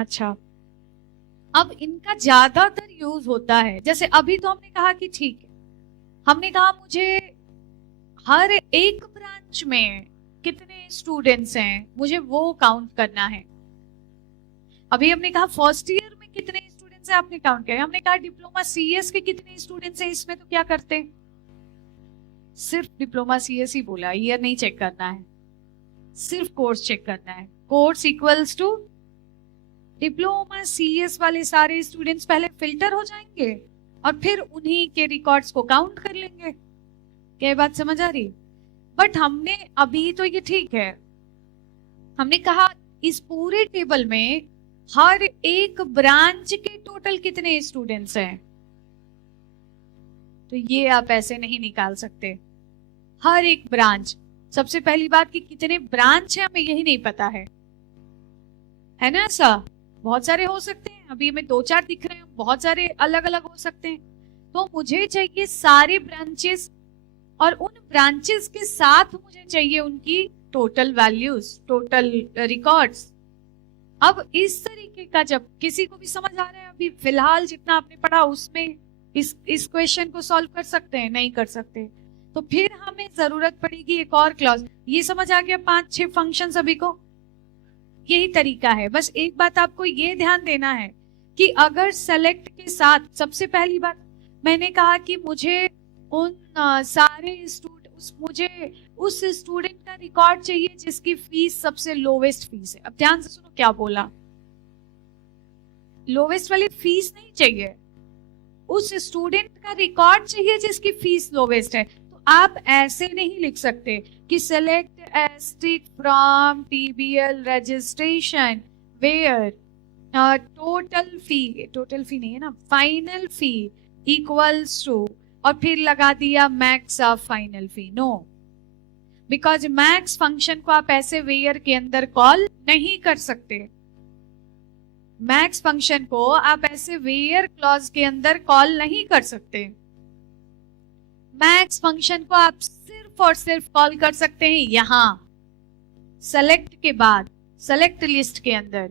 अच्छा, अब इनका ज्यादातर यूज होता है, जैसे अभी तो हमने कहा कि ठीक है, हमने कहा मुझे हर एक ब्रांच में कितने स्टूडेंट्स हैं मुझे वो काउंट करना है। अभी हमने कहा फर्स्ट ईयर में कितने स्टूडेंट्स हैं आपने काउंट किया। हमने कहा डिप्लोमा सीएस के कितने स्टूडेंट्स हैं, इसमें तो क्या करते हैं, सिर्फ डिप्लोमा सीएस ही बोला, ईयर नहीं चेक करना है, सिर्फ कोर्स चेक करना है। Course equals to diploma CS वाले सारे स्टूडेंट्स पहले फिल्टर हो जाएंगे और फिर उन्हीं के रिकॉर्ड्स को काउंट कर लेंगे। क्या बात समझ आ रही? बट हमने अभी तो ये ठीक है, हमने कहा इस पूरे टेबल में हर एक ब्रांच के टोटल कितने स्टूडेंट्स हैं, तो ये आप ऐसे नहीं निकाल सकते। हर एक ब्रांच, सबसे पहली बात कि कितने ब्रांच है हमें यही नहीं पता है ना। ऐसा बहुत सारे हो सकते हैं, अभी हमें 2-4 दिख रहे हैं, बहुत सारे अलग अलग हो सकते हैं। तो मुझे चाहिए सारे ब्रांचेस, और उन ब्रांचेस के साथ मुझे चाहिए उनकी टोटल वैल्यूज, टोटल रिकॉर्ड्स। अब इस तरीके का जब किसी को भी समझ आ रहा है, अभी फिलहाल जितना आपने पढ़ा उसमें इस क्वेश्चन को सॉल्व कर सकते हैं, नहीं कर सकते, तो फिर हमें जरूरत पड़ेगी एक और क्लॉज। ये समझ आ गया 5-6 फंक्शंस अभी को, यही तरीका है। बस एक बात आपको ये ध्यान देना है कि अगर सेलेक्ट के साथ, सबसे पहली बात मैंने कहा कि मुझे उन सारे मुझे उस स्टूडेंट का रिकॉर्ड चाहिए जिसकी फीस सबसे लोवेस्ट फीस है। अब ध्यान से सुनो क्या बोला, लोवेस्ट वाली फीस नहीं चाहिए, उस स्टूडेंट का रिकॉर्ड चाहिए जिसकी फीस लोवेस्ट है। तो आप ऐसे नहीं लिख सकते कि select asterisk from TBL registration where total fee नहीं है ना, फाइनल फी इक्वल्स टू, और फिर लगा दिया max of final fee. No, because max function को आप ऐसे वेयर के अंदर कॉल नहीं कर सकते। मैक्स फंक्शन को आप ऐसे वेयर क्लॉज के अंदर कॉल नहीं कर सकते। मैक्स फंक्शन को आप सिर्फ और सिर्फ कॉल कर सकते हैं यहां सेलेक्ट के बाद, सेलेक्ट लिस्ट के अंदर।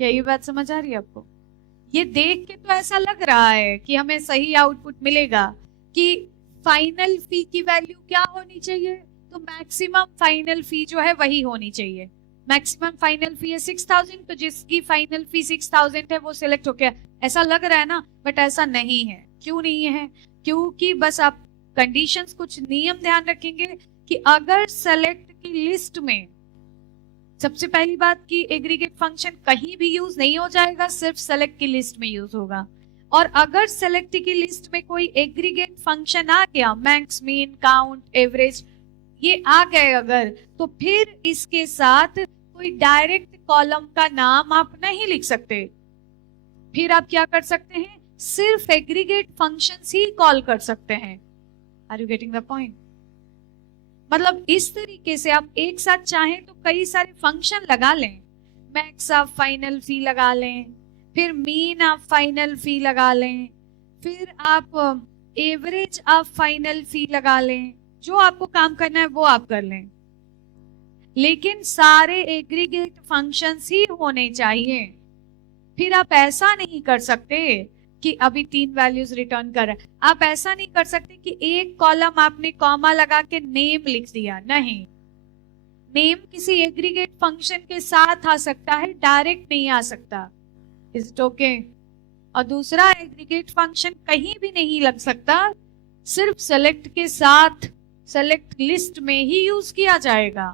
क्या ये बात समझ आ रही है आपको? ये देख के तो ऐसा लग रहा है कि हमें सही आउटपुट मिलेगा कि फाइनल फी की वैल्यू क्या होनी चाहिए, तो मैक्सिमम फाइनल फी जो है वही होनी चाहिए। मैक्सिमम फाइनल फी है 6000, तो जिसकी फाइनल फी 6000 है वो सिलेक्ट हो गया। ऐसा लग रहा है ना, बट ऐसा नहीं है। क्यों नहीं है? क्योंकि बस आप कंडीशंस, कुछ नियम ध्यान रखेंगे कि अगर सेलेक्ट की लिस्ट में, सबसे पहली बात कि एग्रीगेट फंक्शन कहीं भी यूज नहीं हो जाएगा, सिर्फ सेलेक्ट की लिस्ट में यूज होगा। और अगर सेलेक्ट की लिस्ट में कोई एग्रीगेट फंक्शन आ गया, मैक्स, मीन, काउंट, एवरेज, ये आ गए अगर, तो फिर इसके साथ कोई डायरेक्ट कॉलम का नाम आप नहीं लिख सकते। फिर आप क्या कर सकते हैं, सिर्फ एग्रीगेट फंक्शंस ही कॉल कर सकते हैं। Are you getting the point? मतलब इस तरीके से आप एक साथ चाहें तो कई सारे फंक्शन लगा लें, मैक्स ऑफ फाइनल फी लगा लें, फिर मीन ऑफ फाइनल फी लगा लें, फिर आप एवरेज ऑफ फाइनल फी लगा लें, जो आपको काम करना है वो आप कर लें, लेकिन सारे एग्रीगेट फंक्शंस ही होने चाहिए। फिर आप ऐसा नहीं कर सकते कि अभी 3 वैल्यूज रिटर्न कर रहा है, आप ऐसा नहीं कर सकते कि एक कॉलम आपने कॉमा लगा के नेम लिख दिया। नहीं, नेम किसी एग्रीगेट फंक्शन के साथ आ सकता है, डायरेक्ट नहीं आ सकता। Is it okay? और दूसरा, एग्रीगेट फंक्शन कहीं भी नहीं लग सकता, सिर्फ सेलेक्ट के साथ, सेलेक्ट लिस्ट में ही यूज किया जाएगा।